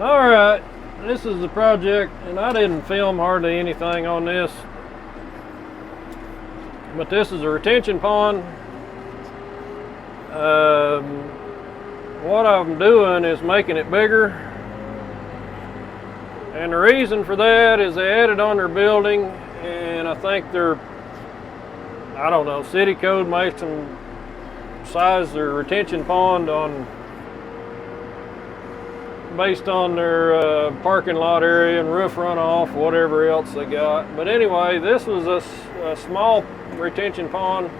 Alright, this is the project, and I didn't film hardly anything on this, but this is a retention pond. What I'm doing is making it bigger, and the reason for that is they added on their building, and I think I don't know, city code makes them size their retention pond based on their parking lot area and roof runoff, whatever else they got. But anyway, this was a small retention pond.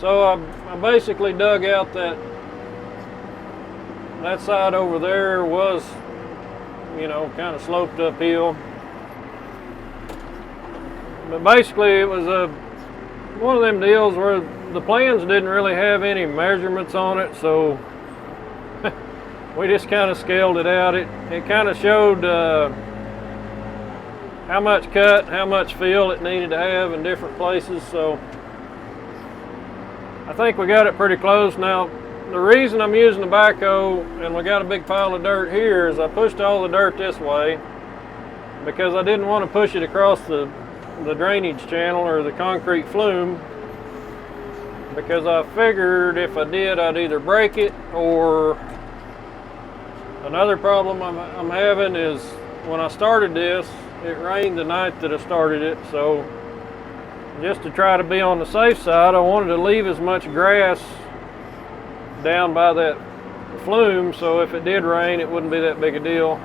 So I basically dug out that side over there was, you know, kind of sloped uphill. But basically it was one of them deals where the plans didn't really have any measurements on it, so we just kind of scaled it out. It kind of showed how much cut, how much fill it needed to have in different places. So I think we got it pretty close. Now, the reason I'm using the backhoe and we got a big pile of dirt here is I pushed all the dirt this way because I didn't want to push it across the drainage channel or the concrete flume, because I figured if I did, I'd either break it, or another problem I'm having is when I started this, it rained the night that I started it. So just to try to be on the safe side, I wanted to leave as much grass down by that flume, so if it did rain, it wouldn't be that big a deal.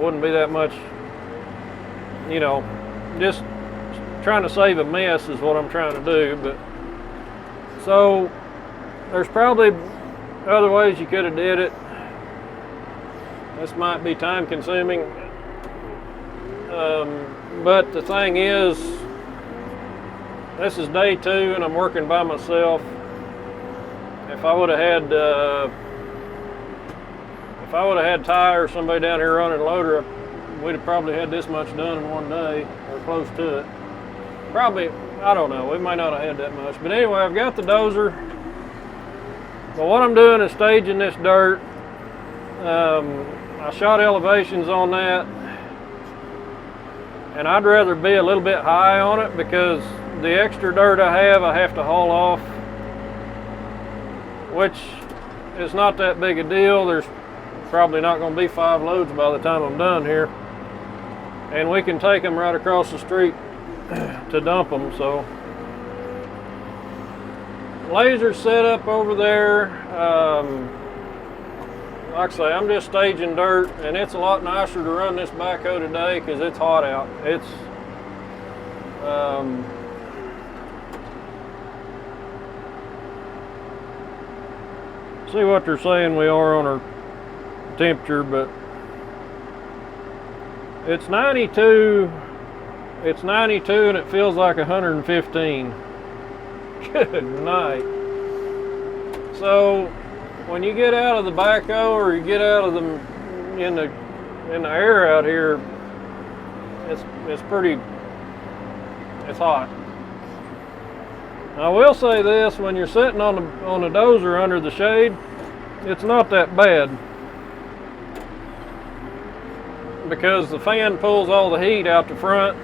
Wouldn't be that much, you know, just trying to save a mess is what I'm trying to do. But so there's probably other ways you could have did it. This might be time consuming, but the thing is, this is day 2 and I'm working by myself. If I would have had Ty or somebody down here running a loader, we'd have probably had this much done in one day, or close to it. Probably, I don't know, we may not have had that much. But anyway, I've got the dozer. But what I'm doing is staging this dirt. I shot elevations on that, and I'd rather be a little bit high on it because the extra dirt I have to haul off, which is not that big a deal. There's probably not going to be 5 loads by the time I'm done here, and we can take them right across the street to dump them. So laser set up over there. Like I say, I'm just staging dirt, and it's a lot nicer to run this backhoe today because it's hot out. It's see what they're saying we are on our temperature, but it's 92. It's 92 and it feels like 115. Good night. So when you get out of the backhoe or you get out of in the air out here, it's hot. I will say this: when you're sitting on the dozer under the shade, it's not that bad, because the fan pulls all the heat out the front.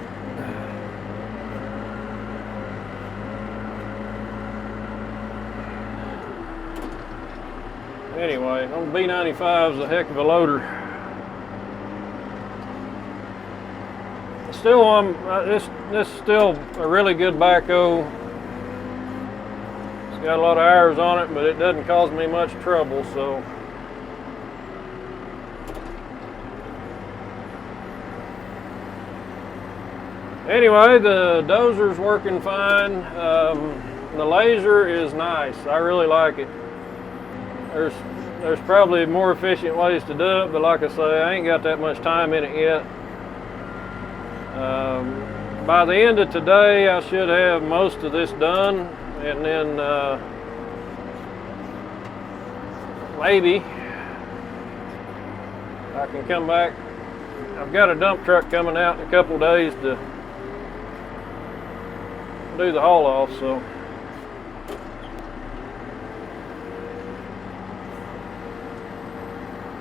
Anyway, on B95 is a heck of a loader. Still, this is still a really good backhoe. It's got a lot of hours on it, but it doesn't cause me much trouble. So anyway, the dozer's working fine. The laser is nice. I really like it. There's probably more efficient ways to do it, but like I say, I ain't got that much time in it yet. By the end of today, I should have most of this done, and then maybe I can come back. I've got a dump truck coming out in a couple of days to do the haul off, so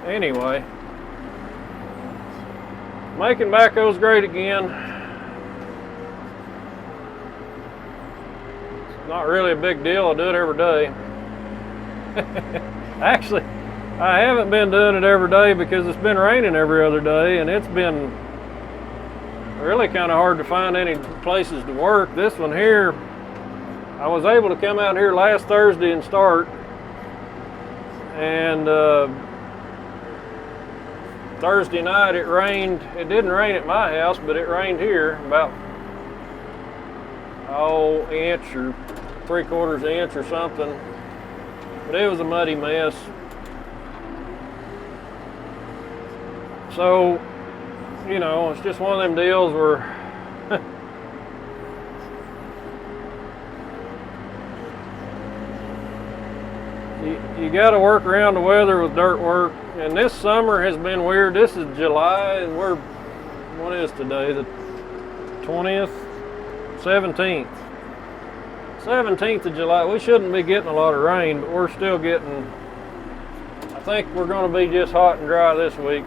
anyway, Making backhoes great again. It's not really a big deal. I do it every day. Actually, I haven't been doing it every day because it's been raining every other day, and it's been really kind of hard to find any places to work. This one here, I was able to come out here last Thursday and start, and Thursday night it rained. It didn't rain at my house, but it rained here about inch or 3/4 inch or something. But it was a muddy mess. So, you know, it's just one of them deals where you got to work around the weather with dirt work. And this summer has been weird. This is July, and what is today? The 20th? 17th. 17th of July. We shouldn't be getting a lot of rain, but we're still getting, I think we're going to be just hot and dry this week.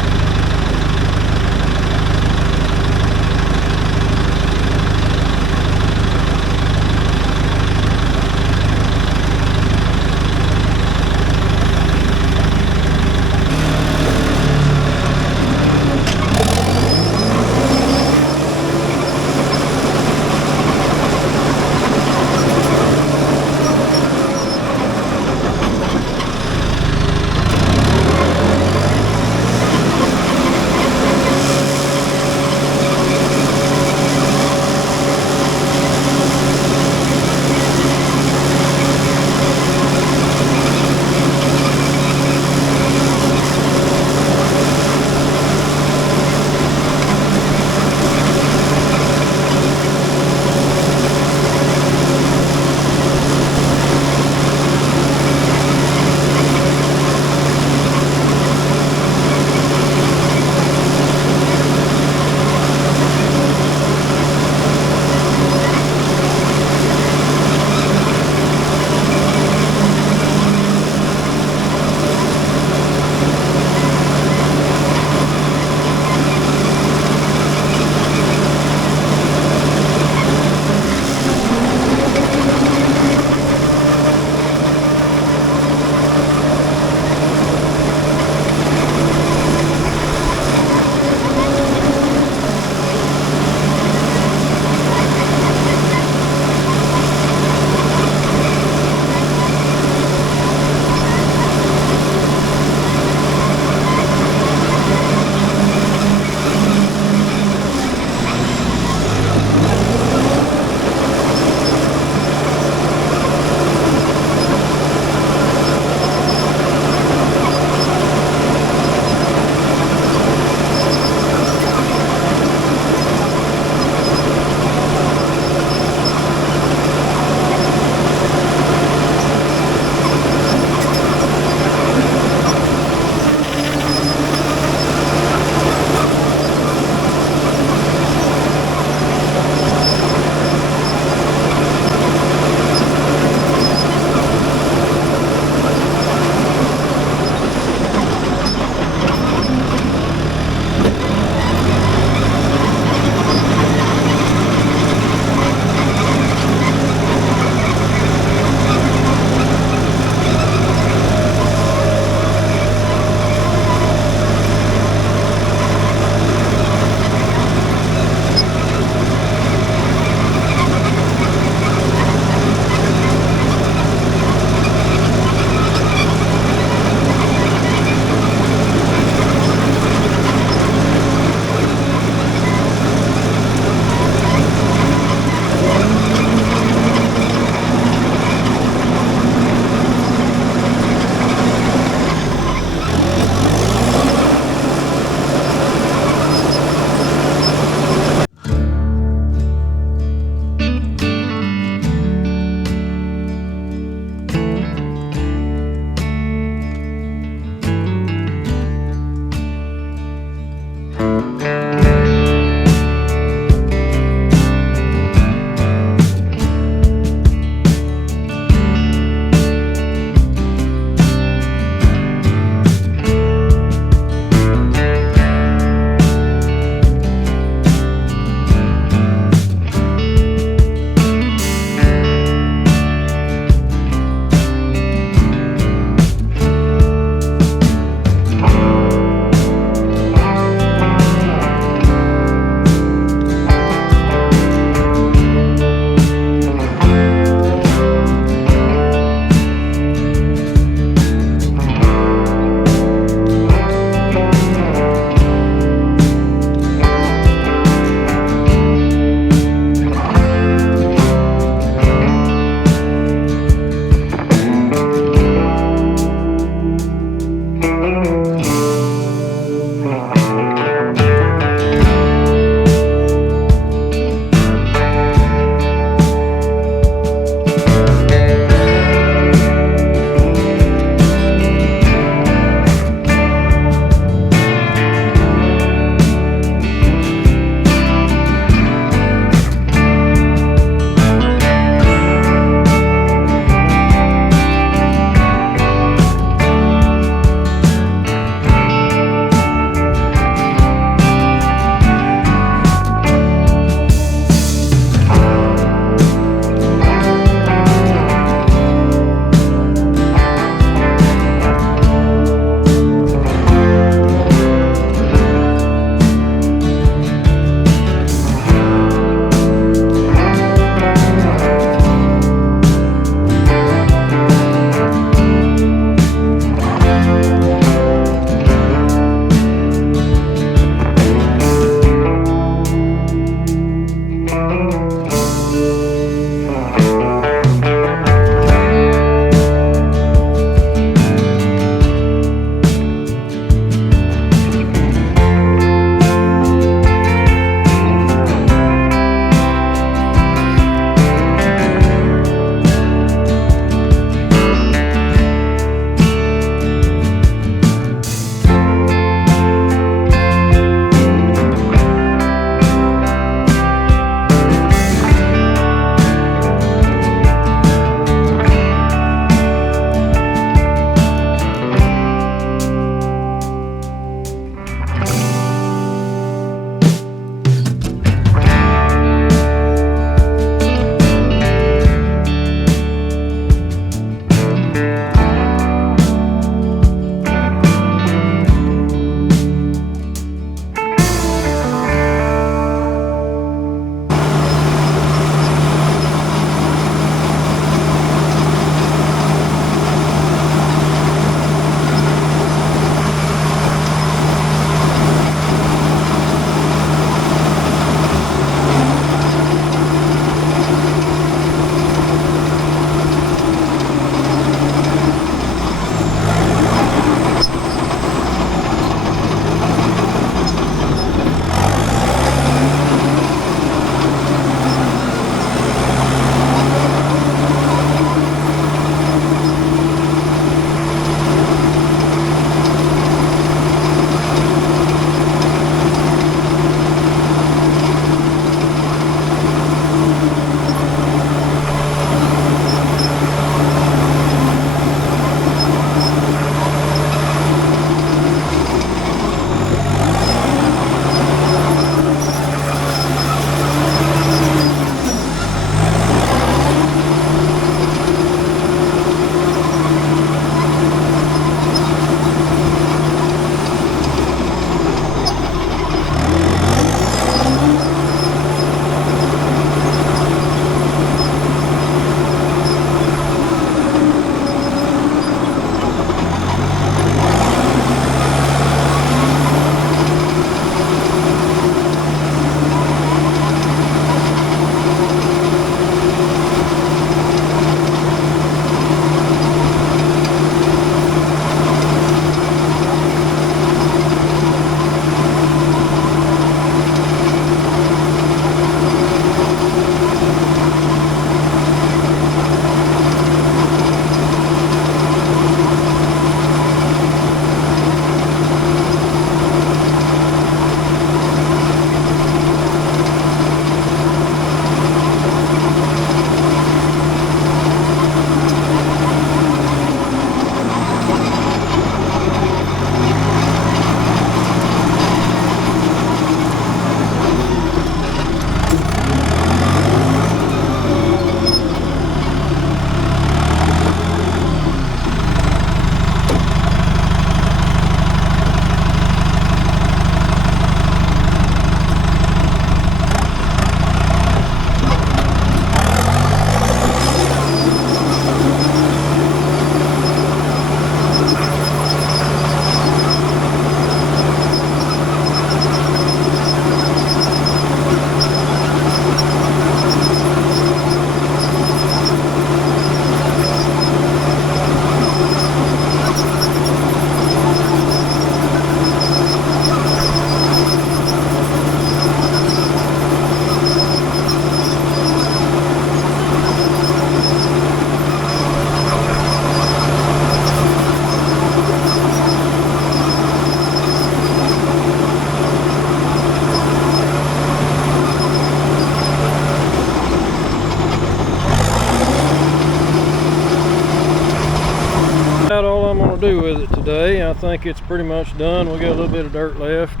do with it today. I think it's pretty much done. We got a little bit of dirt left.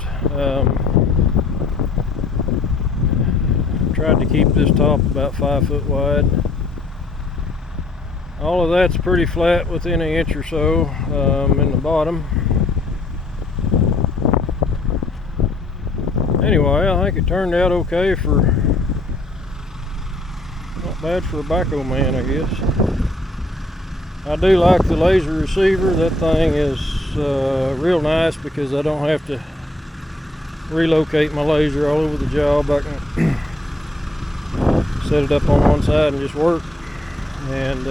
Tried to keep this top about 5 foot wide. All of that's pretty flat within an inch or so in the bottom. Anyway, I think it turned out okay for, not bad for a backhoe man, I guess. I do like the laser receiver. That thing is real nice because I don't have to relocate my laser all over the job. I can set it up on one side and just work. And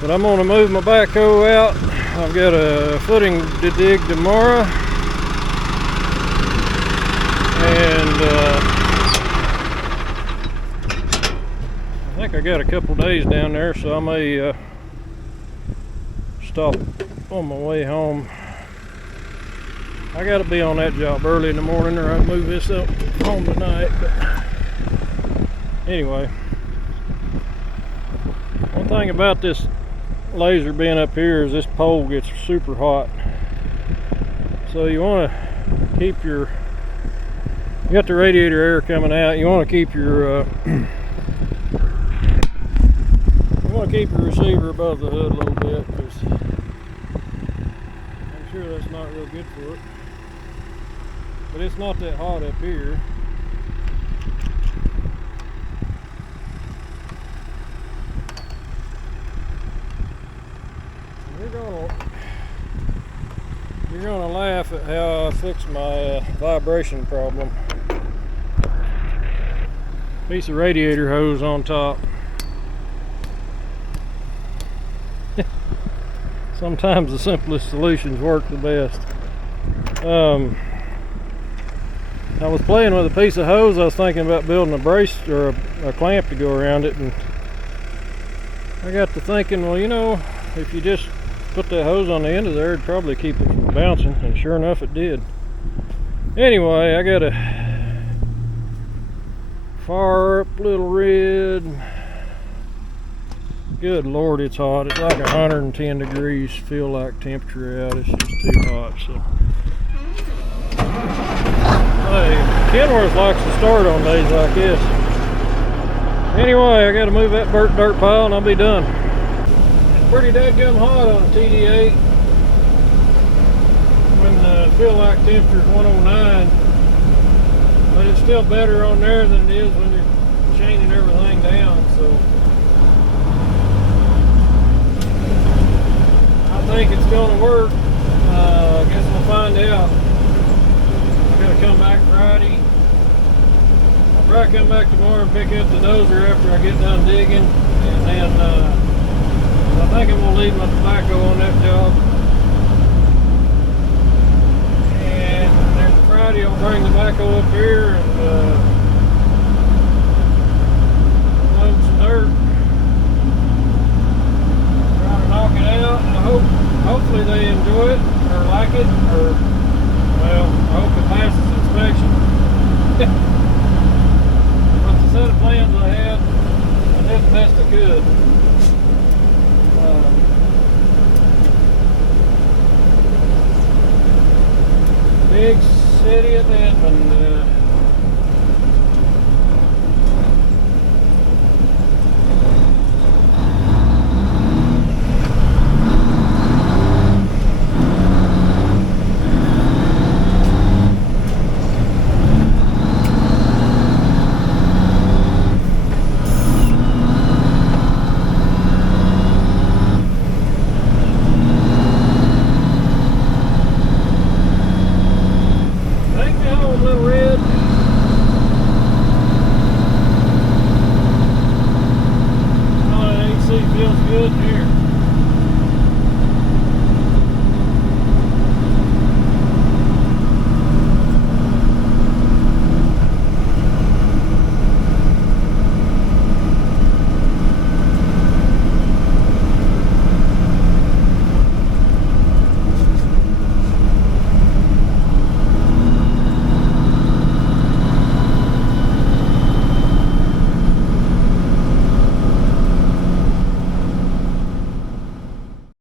but I'm going to move my backhoe out. I've got a footing to dig tomorrow, and I think I got a couple days down there, so I may stop on my way home. I got to be on that job early in the morning, or I'd move this up home tonight. But anyway, one thing about this laser being up here is this pole gets super hot. So you want to keep your, you got the radiator air coming out, you want to keep your keep your receiver above the hood a little bit, because I'm sure that's not real good for it. But it's not that hot up here. You're gonna laugh at how I fixed my vibration problem. Piece of radiator hose on top. Sometimes the simplest solutions work the best. I was playing with a piece of hose. I was thinking about building a brace or a clamp to go around it, and I got to thinking, well, you know, if you just put that hose on the end of there, it'd probably keep it from bouncing, and sure enough it did. Anyway, I got a fire up Little Red. Good Lord, it's hot. It's like 110 degrees feel like temperature out. It's just too hot. So hey, Kenworth likes to start on days like this. Anyway, I got to move that burnt dirt pile and I'll be done. It's pretty dadgum hot on a TD8 when the feel like temperature is 109, but it's still better on there than it is when you're chaining everything down. So I think it's going to work. I guess we'll find out. I got to come back Friday. I'll probably come back tomorrow and pick up the dozer after I get done digging, and then I think I'm going to leave my tobacco on that job. And then Friday I'll bring the tobacco up here and load some dirt. Try to knock it out. Hopefully they enjoy it or like it, or well, I hope it passes inspection. With the set of plans I had, I did the best I could. Big city of Edmond. Feels good here.